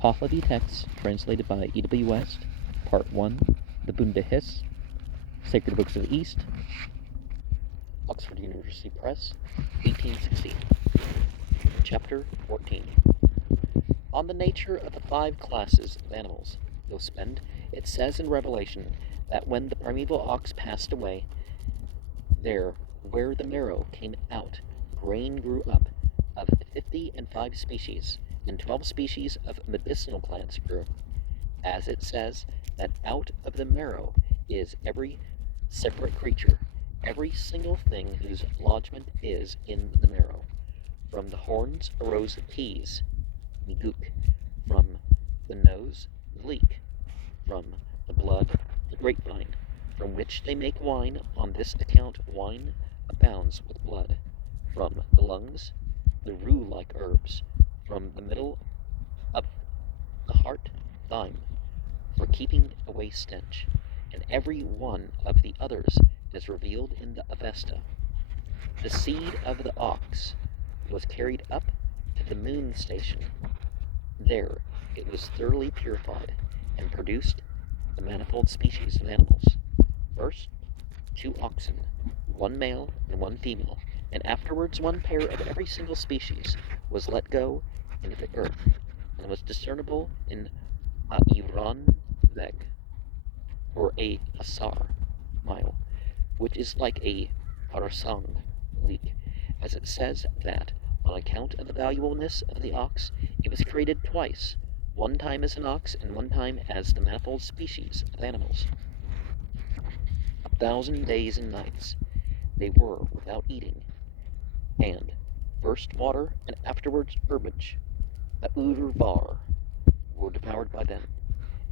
Pahlavi text translated by E.W. West, Part 1, The Bundahis, Sacred Books of the East, Oxford University Press, 1816. Chapter 14. On the nature of the 5 classes of animals, though spend, it says in Revelation that when the primeval ox passed away, there, where the marrow came out, grain grew up, of 55 species, and 12 species of medicinal plants grew. As it says, that out of the marrow is every separate creature, every single thing whose lodgment is in the marrow. From the horns arose peas, miguk; from the nose, the leek; from the blood, the grapevine, from which they make wine. On this account wine abounds with blood. From the lungs, the rue-like herbs; from the middle of the heart, thyme, for keeping away stench; and every one of the others is revealed in the Avesta. The seed of the ox was carried up to the moon station. There it was thoroughly purified, and produced the manifold species of animals. First, 2 oxen, 1 male and 1 female, and afterwards 1 pair of every single species was let go into the earth, and was discernible in a Iran veg, or a Hasar mile, which is like a Parasang leek, as it says that, on account of the valuableness of the ox, it was created twice, 1 time as an ox, and 1 time as the manifold species of animals. 1,000 days and nights they were without eating, and first water and afterwards herbage, the urvar, were devoured by them,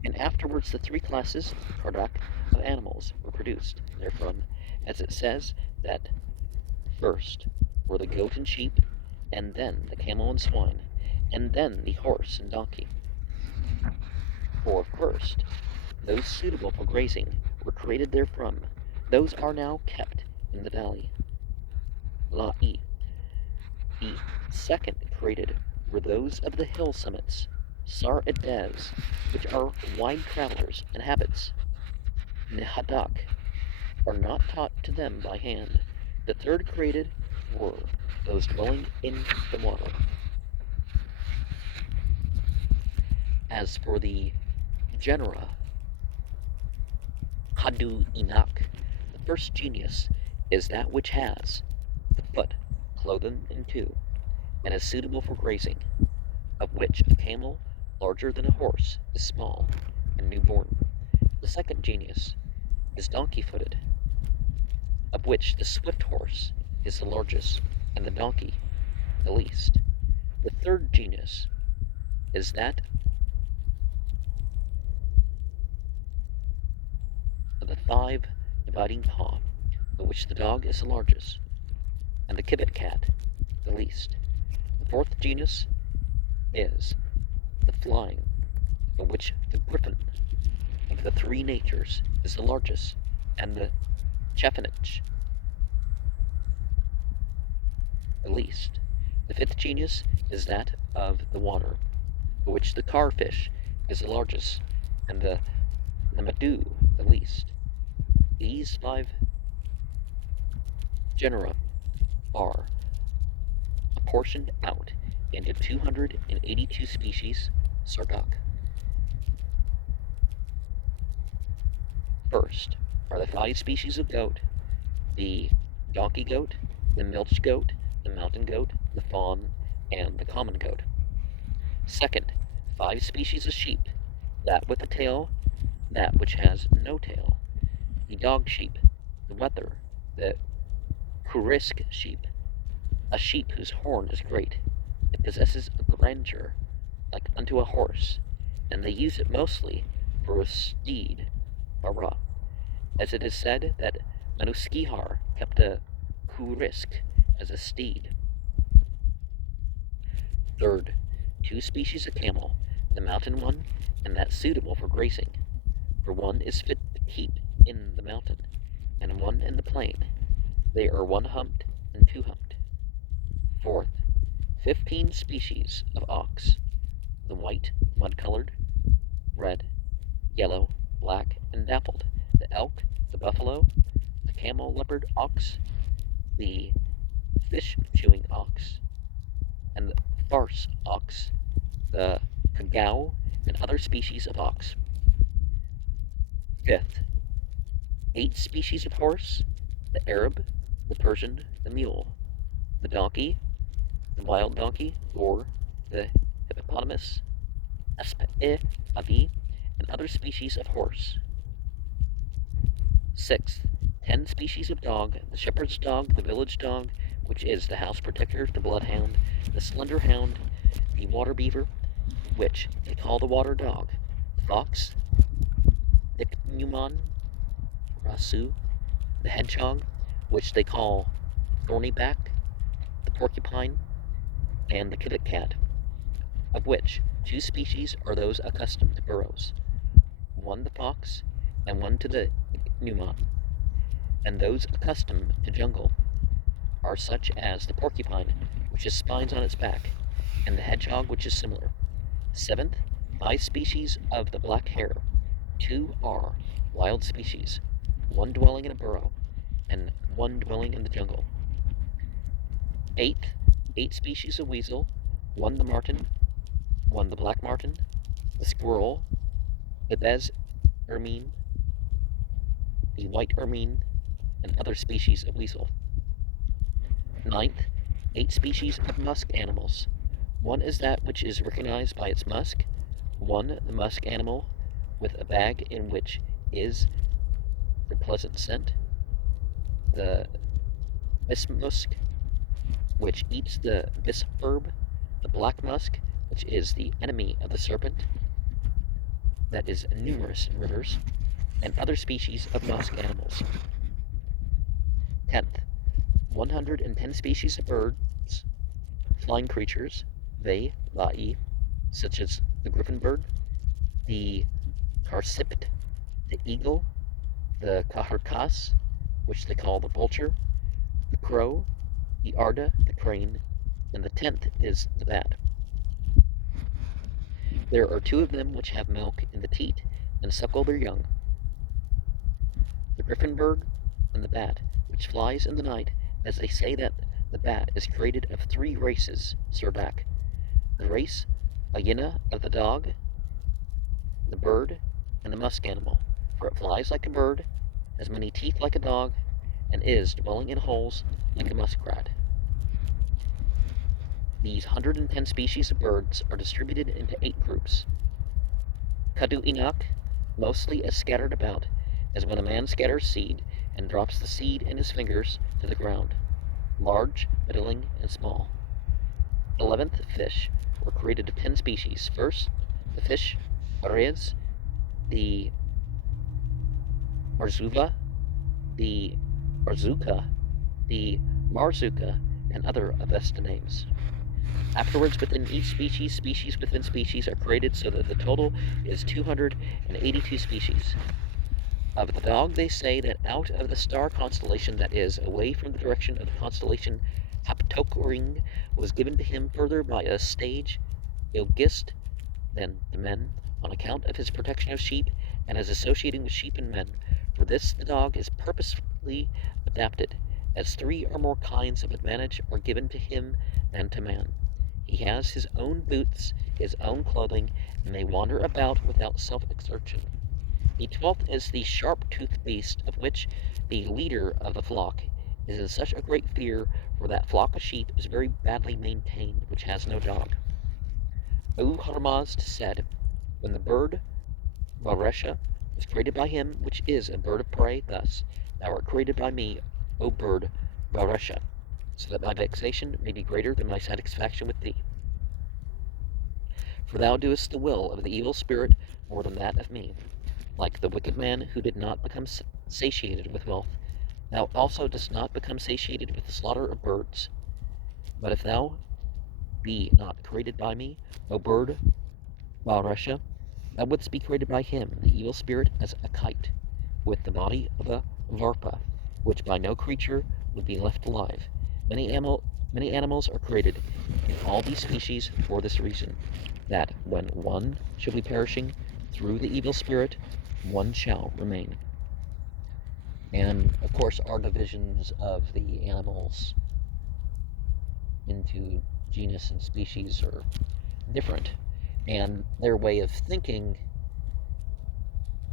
and afterwards the 3 classes, kardak, of animals were produced therefrom, as it says that first were the goat and sheep, and then the camel and swine, and then the horse and donkey. For first, those suitable for grazing were created therefrom; those are now kept in the valley. La-i. The second created were those of the hill summits, Sar-Edez, which are wide travelers and habits. Nehadak are not taught to them by hand. The third created were those dwelling in the water. As for the genera, Hadu Inak, the first genius is that which has the foot clothed in 2, and is suitable for grazing, of which a camel larger than a horse is small and newborn. The second genius is donkey-footed, of which the swift horse is the largest, and the donkey the least. The third genus is that of the 5 dividing paw, of which the dog is the largest, and the kibit cat the least. The fourth genus is the flying, of which the griffin of the 3 natures is the largest, and the chaffinch the least. The 5th genus is that of the water, of which the carfish is the largest, and the namadu the least. These 5 genera are apportioned out into 282 species, sardak. First are the 5 species of goat: the donkey goat, the milch goat, the mountain goat, the fawn, and the common goat. Second, 5 species of sheep: that with a tail, that which has no tail, the dog sheep, the wether, the kurisk sheep, a sheep whose horn is great; it possesses a grandeur like unto a horse, and they use it mostly for a steed, bara, as it is said that Manuskihar kept a kurisk as a steed. Third, 2 species of camel, the mountain one, and that suitable for grazing, for one is fit to keep in the mountain, and one in the plain. They are 1-humped and 2-humped. Fourth, 15 species of ox, the white, mud-colored, red, yellow, black, and dappled, the elk, the buffalo, the camel leopard ox, the fish-chewing ox, and the farce ox, the cagao, and other species of ox. Fifth, 8 species of horse, the Arab, the Persian, the mule, the donkey, the wild donkey, or the hippopotamus, avi, and other species of horse. Sixth, 10 species of dog, the shepherd's dog, the village dog, which is the house protector, the bloodhound, the slender hound, the water beaver, which they call the water dog, the fox, ichneumon, rasu, the hedgehog, which they call thorny back, the porcupine, and the civet cat, of which 2 species are those accustomed to burrows, one the fox, and one to the ichneumon, and those accustomed to jungle are such as the porcupine, which has spines on its back, and the hedgehog, which is similar. Seventh, 5 species of the black hare. 2 are wild species, one dwelling in a burrow, and one dwelling in the jungle. Eighth, 8 species of weasel, one the marten, one the black marten, the squirrel, the bez ermine, the white ermine, and other species of weasel. Ninth, 8 species of musk animals. One is that which is recognized by its musk, one the musk animal with a bag in which is the pleasant scent, the bismusk, which eats the bis herb, the black musk, which is the enemy of the serpent, that is numerous in rivers, and other species of musk animals. 10th, 110 species of birds, flying creatures, vai, such as the griffin bird, the carcipit, the eagle, the kaharkas, which they call the vulture, the crow, the arda, the crane, and the 10th is the bat. There are 2 of them which have milk in the teat and suckle their young, the griffin bird and the bat, which flies in the night, as they say that the bat is created of 3 races, Sirdak. The race, hyena of the dog, the bird, and the musk animal, for it flies like a bird, has many teeth like a dog, and is dwelling in holes like a muskrat. These 110 species of birds are distributed into 8 groups. Kadu Inak, mostly as scattered about, as when a man scatters seed and drops the seed in his fingers to the ground, large, middling, and small. 11th, fish were created of 10 species. First, the fish, Arez, the Marzuva, the Arzuka, the Marzuka, and other Avesta names. Afterwards, within each species, species within species are created so that the total is 282 species. Of the dog, they say that out of the star constellation that is away from the direction of the constellation Haptokoring was given to him further by a stage Ilgist than the men, on account of his protection of sheep and as associating with sheep and men. For this the dog is purposefully adapted, as 3 or more kinds of advantage are given to him than to man. He has his own boots, his own clothing, and may wander about without self-exertion. The 12th is the sharp-toothed beast, of which the leader of the flock is in such a great fear, for that flock of sheep is very badly maintained, which has no dog. Harmazd said, when the bird Varesha was created by him, which is a bird of prey, thus, thou art created by me, O bird Varesha, so that my vexation may be greater than my satisfaction with thee. For thou doest the will of the evil spirit more than that of me. Like the wicked man who did not become satiated with wealth, thou also dost not become satiated with the slaughter of birds. But if thou be not created by me, O bird Varesha, thou wouldst be created by him, the evil spirit, as a kite, with the body of a varpa, which by no creature would be left alive, Many animals are created in all these species for this reason, that when one shall be perishing through the evil spirit, one shall remain. And of course, our divisions of the animals into genus and species are different, and their way of thinking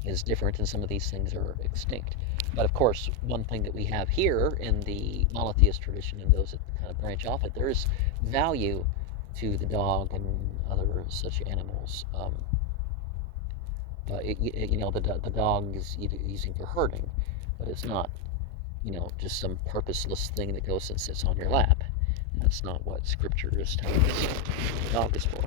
is different, and some of these things are extinct. But of course, one thing that we have here in the monotheist tradition and those that kind of branch off it, there's value to the dog and other such animals. The dog is using for herding, but it's not, just some purposeless thing that goes and sits on your lap. That's not what Scripture is telling us the dog is for.